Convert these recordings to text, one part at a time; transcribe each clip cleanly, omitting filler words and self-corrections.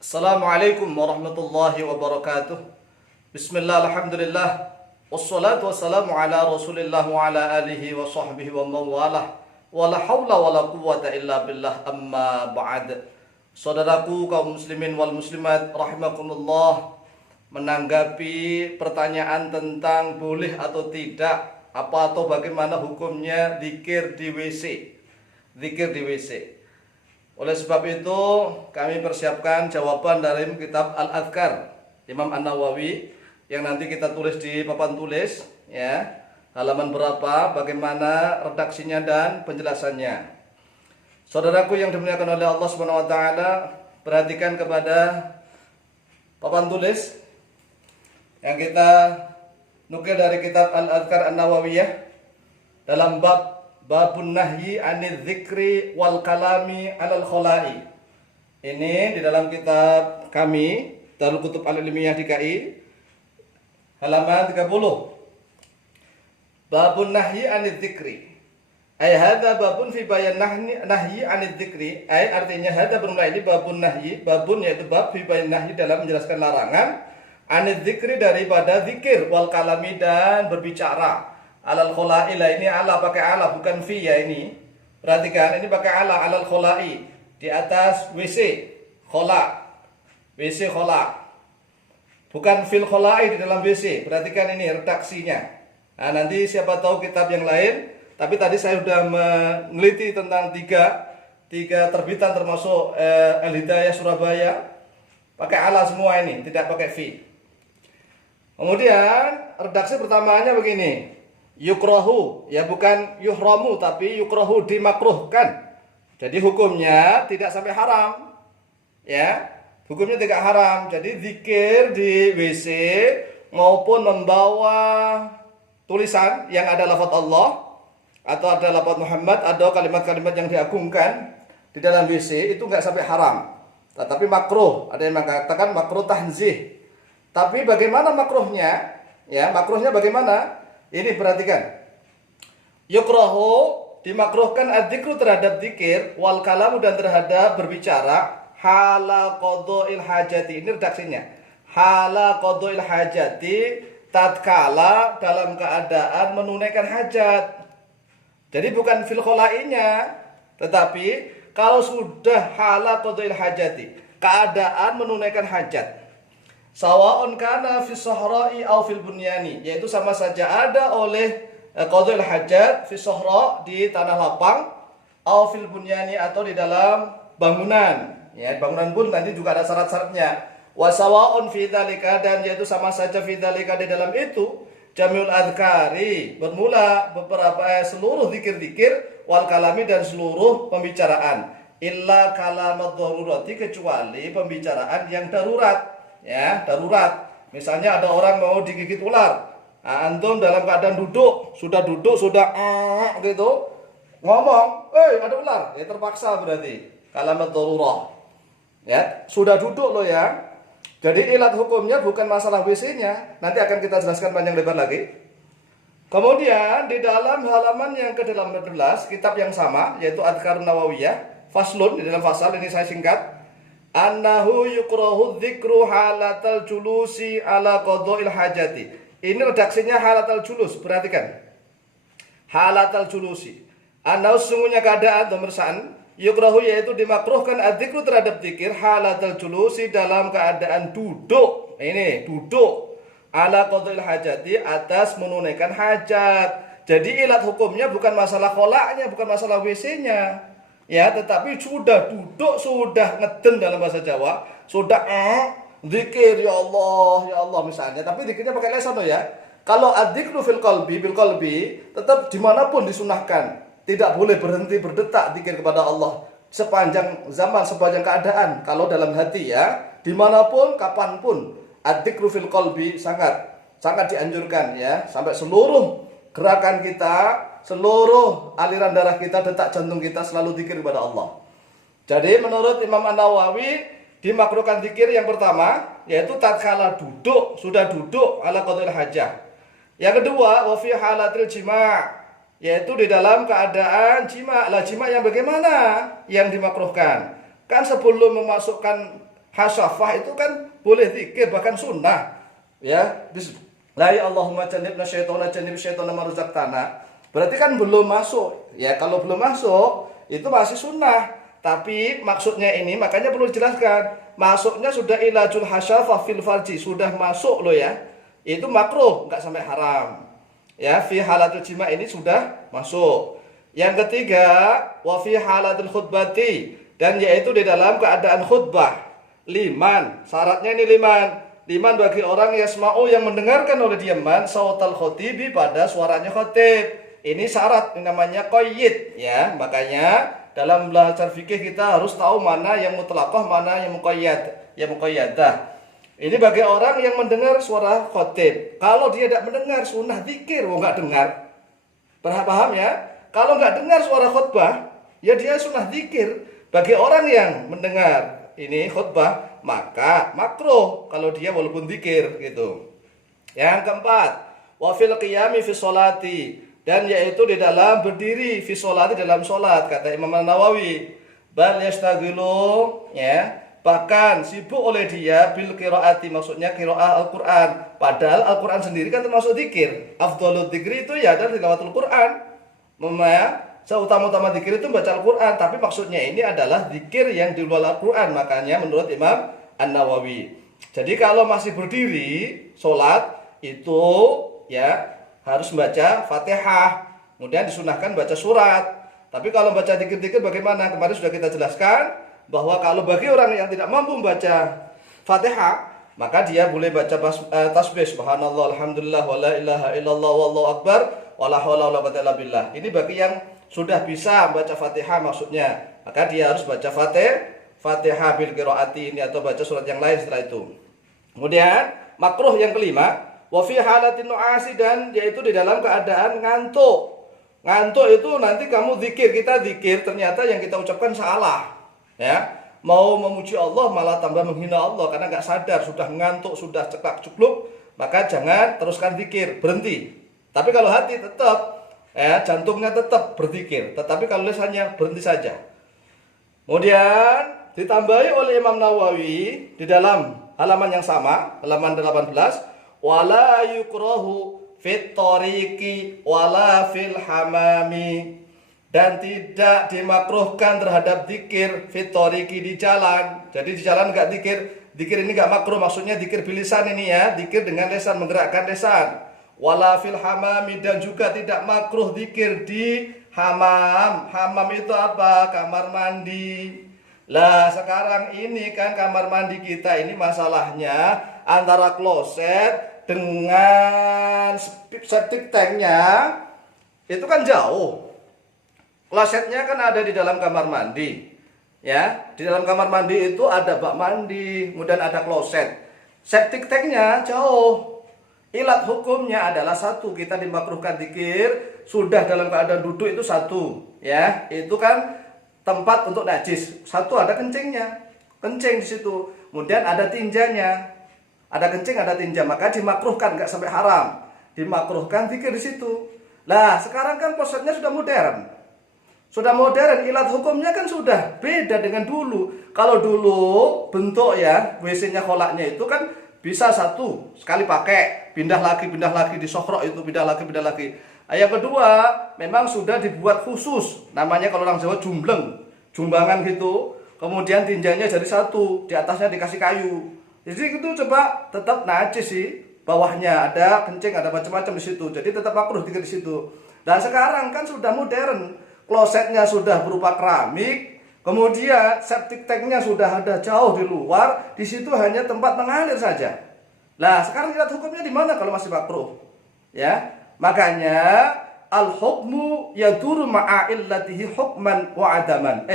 Assalamualaikum warahmatullahi wabarakatuh. Bismillah, alhamdulillah. Wassalatu wassalamu ala rasulillah wa ala alihi wa sahbihi wa mawalah. Wala hawla wala quwwata illa billah, amma ba'd. Saudaraku kaum muslimin wal muslimat rahimakumullah, menanggapi pertanyaan tentang boleh atau tidak, apa atau bagaimana hukumnya zikir di WC. Zikir di WC. Oleh sebab itu, kami persiapkan jawaban dari kitab Al-Adhkar Imam An-Nawawi yang nanti kita tulis di papan tulis, ya. Halaman berapa, bagaimana redaksinya dan penjelasannya. Saudaraku yang dimuliakan oleh Allah Subhanahu wa taala, perhatikan kepada papan tulis yang kita nukil dari kitab Al-Adhkar An-Nawawiyah dalam babun nahyi anil dzikri wal kalami alal khola'i. Ini di dalam kitab kami Darul Kutub Al-Ilmiyah DKI halaman 30. Babun nahyi anil dzikri. Ay hadza babun fi bayan nahyi anil dzikri. Ay artinya hadza bermula ini babun nahyi, babun yaitu bab fi bayan nahyi dalam menjelaskan larangan anil dzikri daripada zikir wal kalami dan berbicara. Alal khola'i, lah ini ala pakai ala bukan fi ya ini. Perhatikan ini pakai ala alal khola'i, di atas WC khola. WC khola. Bukan fil khola'i di dalam WC. Perhatikan ini redaksinya. Nah, nanti siapa tahu kitab yang lain, tapi tadi saya sudah meneliti tentang tiga terbitan termasuk Al-Hidayah Surabaya pakai ala semua ini, tidak pakai fi. Kemudian redaksi pertamanya begini. Yukrohu, ya bukan yuhramu tapi yukrohu, dimakruhkan. Jadi hukumnya tidak sampai haram, ya, hukumnya tidak haram. Jadi zikir di WC maupun membawa tulisan yang ada lafaz Allah atau ada lafaz Muhammad atau kalimat-kalimat yang diagungkan di dalam WC itu nggak sampai haram, tetapi makruh. Ada yang mengatakan makruh tanzih. Tapi bagaimana makruhnya? Ya, makruhnya bagaimana? Ini perhatikan. Yukrahu, dimakruhkan adzikru terhadap zikir, wal kalamu dan terhadap berbicara, hala qadha'il hajati. Ini redaksinya. Hala qadha'il hajati, tatkala dalam keadaan menunaikan hajat. Jadi bukan fil khola'inya, tetapi kalau sudah hala qadha'il hajati, keadaan menunaikan hajat. Sawa'un kana fi sahra'i aw fil bunyani, yaitu sama saja ada oleh qadha'il hajat fi sahra, di tanah lapang, aw fil bunyani atau di dalam bangunan. Ya, bangunan pun nanti juga ada syarat-syaratnya. Wa sawa'un fi dzalika, dan yaitu sama saja fi dzalika di dalam itu jami'ul adhkari, bermula beberapa seluruh zikir-zikir, wal kalami dan seluruh pembicaraan, illa kalamat darurati, kecuali pembicaraan yang darurat. Ya, darurat. Misalnya ada orang mau digigit ular. Nah, antum dalam keadaan duduk, sudah gitu, ngomong, ada ular." Ya terpaksa berarti. Kalamat darurah. Ya, sudah duduk loh ya. Jadi ilat hukumnya bukan masalah WC-nya. Nanti akan kita jelaskan panjang lebar lagi. Kemudian di dalam halaman yang ke-18 kitab yang sama, yaitu Adhkar Nawawiyah, faslun, di dalam fasal ini saya singkat. Annahu yukrahu dzikru halatal julusi ala qadha'il hajati. Ini redaksinya halatal julus, perhatikan. Halatal julusi. Annahu, sungguhnya keadaan atau pemeriksaan, yukrahu yaitu dimakruhkan adzikru terhadap zikir halatal julusi dalam keadaan duduk. Ini duduk ala qadha'il hajati, atas menunaikan hajat. Jadi ilat hukumnya bukan masalah kholaknya, bukan masalah WC-nya. Ya, tetapi sudah duduk, sudah ngeden dalam bahasa Jawa, sudah zikir ya Allah misalnya, tapi zikirnya pakai lisan loh ya. Kalau adzikru fil qalbi, bil qalbi, tetap dimanapun disunahkan, tidak boleh berhenti berdetak zikir kepada Allah sepanjang zaman, sepanjang keadaan. Kalau dalam hati ya, dimanapun, kapanpun, adzikru fil qalbi sangat dianjurkan ya, sampai seluruh gerakan kita, seluruh aliran darah kita, detak jantung kita selalu zikir kepada Allah. Jadi menurut Imam An-Nawawi, dimakruhkan zikir yang pertama yaitu tatkala duduk, sudah duduk ala qadha'il hajah. Yang kedua, wa fi halatil jima', yaitu di dalam keadaan jima'. Lah jima' yang bagaimana yang dimakruhkan? Kan sebelum memasukkan Hasyafah itu kan boleh zikir, bahkan sunnah. Ya, la ya Allahumma jannibna syaitana jannib syaitana ma razaqtana. Berarti kan belum masuk. Ya, kalau belum masuk itu masih sunnah. Tapi maksudnya ini makanya perlu dijelaskan. Masuknya sudah ilajul hasyafah fil farji, sudah masuk loh ya. Itu makruh, enggak sampai haram. Ya, fi halatul jima ini sudah masuk. Yang ketiga, wa fi halatul khutbati, dan yaitu di dalam keadaan khutbah. Liman, syaratnya ini liman bagi orang yasma'u yang mendengarkan oleh dia man sautal khotibi, pada suaranya khotib. Ini syarat, ini namanya qayyid ya. Makanya dalam belajar fikih kita harus tahu mana yang mutlaqah, mana yang muqayyadah. Ini bagi orang yang mendengar suara khotib. Kalau dia tidak mendengar sunnah zikir, enggak dengar. Paham ya? Kalau enggak dengar suara khutbah, ya dia sunnah zikir. Bagi orang yang mendengar ini khutbah, maka makruh kalau dia walaupun zikir gitu. Yang keempat, wa fil qiyami fi sholati, dan yaitu di dalam berdiri fi sholati, dalam sholat, kata Imam Nawawi. Bal yastaghilu, ya, bahkan sibuk oleh dia bil qiraati, maksudnya qiraah Al-Qur'an. Padahal Al-Qur'an sendiri kan termasuk zikir. Afdhalul dzikri itu ya adalah tilawatul Qur'an. Seutama-utama zikir itu baca Al-Quran, tapi maksudnya ini adalah zikir yang di luar Al-Quran. Makanya menurut Imam An-Nawawi, jadi kalau masih berdiri sholat itu ya harus membaca Fatihah, kemudian disunahkan baca surat. Tapi kalau baca zikir-zikir bagaimana? Kemarin sudah kita jelaskan bahwa kalau bagi orang yang tidak mampu membaca Fatihah, maka dia boleh baca tasbih subhanallah alhamdulillah wala ilaha illallah wallahu akbar wala haula wala quwwata illa billah. Ini bagi yang sudah bisa baca Fatihah maksudnya, maka dia harus baca Fatihah bil qiraati ini, atau baca surat yang lain setelah itu. Kemudian makruh yang kelima, wa fi halatin nu'asi, dan yaitu di dalam keadaan ngantuk. Ngantuk itu nanti kamu kita zikir ternyata yang kita ucapkan salah. Ya, mau memuji Allah malah tambah menghina Allah karena nggak sadar, sudah ngantuk, sudah ceklak-cekluk, maka jangan teruskan zikir, berhenti. Tapi kalau hati tetap, ya, jantungnya tetap berzikir, tetapi kalau lisannya berhenti saja. Kemudian ditambahi oleh Imam Nawawi di dalam halaman yang sama, halaman 18, wala yukrahu fit tariqi wala fil hamami, dan tidak dimakruhkan terhadap zikir fit tariqi, di jalan. Jadi di jalan enggak zikir. Zikir ini enggak makruh, maksudnya zikir bilisan ini ya, zikir dengan lisan, menggerakkan lisan. Wala fil hamami, dan juga tidak makruh zikir di hamam. Hamam itu apa? Kamar mandi. Lah sekarang ini kan kamar mandi kita ini masalahnya antara kloset dengan septic tanknya itu kan jauh. Klosetnya kan ada di dalam kamar mandi. Ya, di dalam kamar mandi itu ada bak mandi, kemudian ada kloset. Septic tanknya jauh. Ilat hukumnya adalah satu, kita dimakruhkan zikir sudah dalam keadaan duduk itu satu, ya, itu kan tempat untuk najis. Satu, ada kencingnya, kencing di situ. Kemudian ada tinjanya, ada kencing, ada tinja, maka dimakruhkan, nggak sampai haram. Dimakruhkan zikir di situ. Lah, sekarang kan klosetnya sudah modern. Sudah modern, ilat hukumnya kan sudah beda dengan dulu. Kalau dulu bentuk ya WC-nya kolaknya itu kan bisa satu sekali pakai, pindah lagi di sokrok itu pindah lagi. Yang kedua, memang sudah dibuat khusus, namanya kalau orang Jawa jumbangan gitu. Kemudian tinjanya jadi satu, di atasnya dikasih kayu. Jadi itu coba tetap najis sih, bawahnya ada kencing, ada macam-macam di situ. Jadi tetap makruh di situ. Dan sekarang kan sudah modern, klosetnya sudah berupa keramik. Kemudian septic tanknya sudah ada jauh di luar, di situ hanya tempat mengalir saja. Nah, sekarang lihat hukumnya di mana kalau masih makruh? Ya, makanya al-hukmu yaduru ma'a illatihi hukman wa adaman.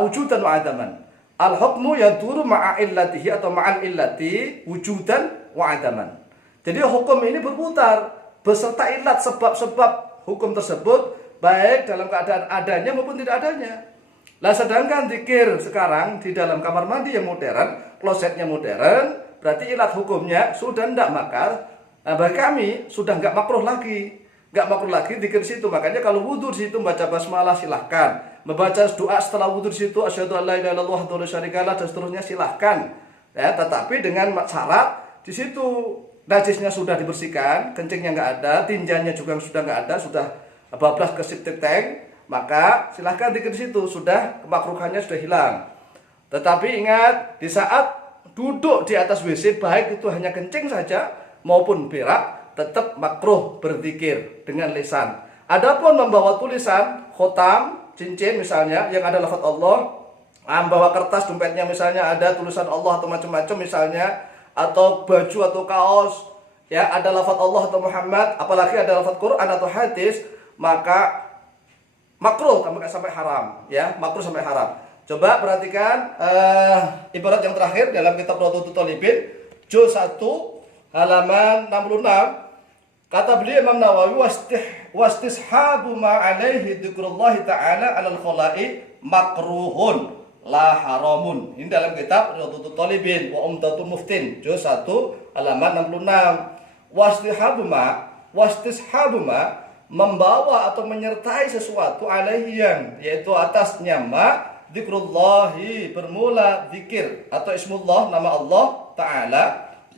Wujudan wa adaman. Al-hukmu yaduru ma'a illatihi atau ma'al illati wujudan wa adaman. Jadi hukum ini berputar beserta illat, sebab-sebab hukum tersebut baik dalam keadaan adanya maupun tidak adanya. Lah sedangkan zikir sekarang di dalam kamar mandi yang modern, klosetnya modern, berarti ilat hukumnya sudah tidak makar. Nah, bagi kami sudah nggak makruh lagi, zikir di situ. Makanya kalau wudhu di situ membaca basmalah silahkan, membaca doa setelah wudhu di situ asyhadu an la ilaha illallah wa la syarika lah dan seterusnya silahkan. Ya, tetapi dengan syarat di situ najisnya sudah dibersihkan, kencingnya nggak ada, tinjanya juga sudah nggak ada, sudah bablas ke septic tank, maka silahkan dikir di situ, sudah kemakruhannya sudah hilang. Tetapi ingat, di saat duduk di atas WC, baik itu hanya kencing saja maupun berak, tetap makruh berzikir dengan lisan. Adapun membawa tulisan, khotam, cincin misalnya yang ada lafaz Allah, bawa kertas dompetnya misalnya ada tulisan Allah atau macam-macam misalnya, atau baju atau kaos ya ada lafaz Allah atau Muhammad, apalagi ada lafaz Quran atau hadis, maka makruh sampai haram ya, makruh sampai haram. Coba perhatikan ibarat yang terakhir dalam kitab Rawdatul Thalibin juz 1 halaman 66. Kata beliau Imam Nawawi, wastishabu ma alaihi dzikrullah ta'ala 'alal khala'i makruhun la haramun. Ini dalam kitab Rawdatul Thalibin wa Umdatul Muftin juz 1 halaman 66. Wastishabu ma membawa atau menyertai sesuatu alaihi yang yaitu atasnya ma dzikrullahi bermula zikir atau ismullah nama Allah taala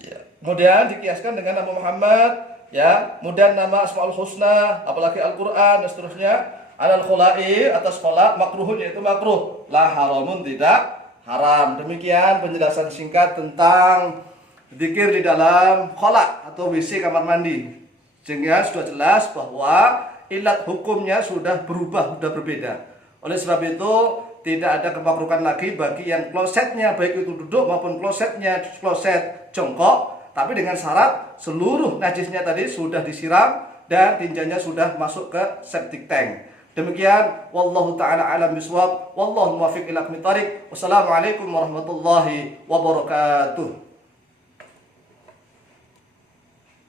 ya. Kemudian dikiaskan dengan nama Muhammad ya, kemudian nama Asmaul Husna apalagi Al-Qur'an dan seterusnya, alal khula'i atas khola, makruhun yaitu makruh, la haramun tidak haram. Demikian penjelasan singkat tentang zikir di dalam khola atau WC kamar mandi. Sehingga sudah jelas bahwa ilat hukumnya sudah berubah, sudah berbeda. Oleh sebab itu tidak ada kemakruhan lagi bagi yang klosetnya baik itu duduk maupun klosetnya kloset jongkok, tapi dengan syarat seluruh najisnya tadi sudah disiram dan tinjanya sudah masuk ke septic tank. Demikian wallahu taala alam bisawab, wallahu muwaffiq ila aqwamit thariq. Wassalamualaikum warahmatullahi wabarakatuh.